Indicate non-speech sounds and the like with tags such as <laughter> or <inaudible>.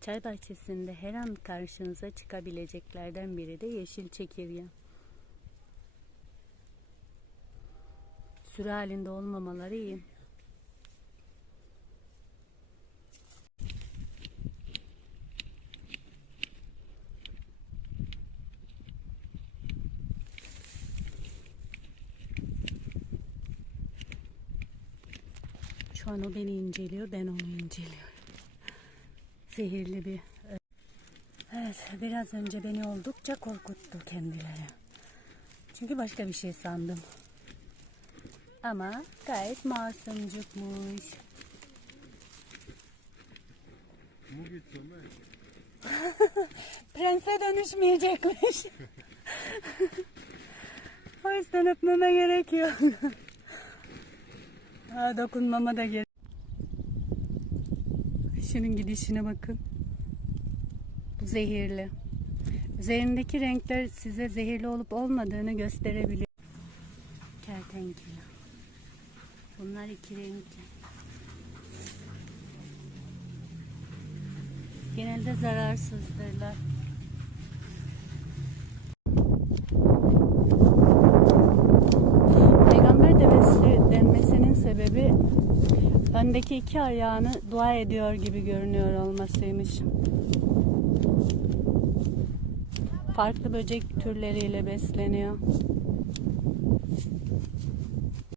Çay bahçesinde her an karşınıza çıkabileceklerden biri de yeşil çekirge. Sürü halinde olmamaları iyi. Şu an o beni inceliyor, ben onu inceliyorum. Zehirli bir... Evet, biraz önce beni oldukça korkuttu kendileri. Çünkü başka bir şey sandım. Ama gayet masumcukmuş. <laughs> Prense dönüşmeyecekmiş. <laughs> o yüzden öpmeme gerek yok. <laughs> dokunmama da gerek. Şunun gidişine bakın. Bu zehirli. Üzerindeki renkler size zehirli olup olmadığını gösterebilir. Kertenkele. Bunlar iki renkli. Genelde zararsızdırlar. sesli denmesinin sebebi öndeki iki ayağını dua ediyor gibi görünüyor olmasıymış. Farklı böcek türleriyle besleniyor.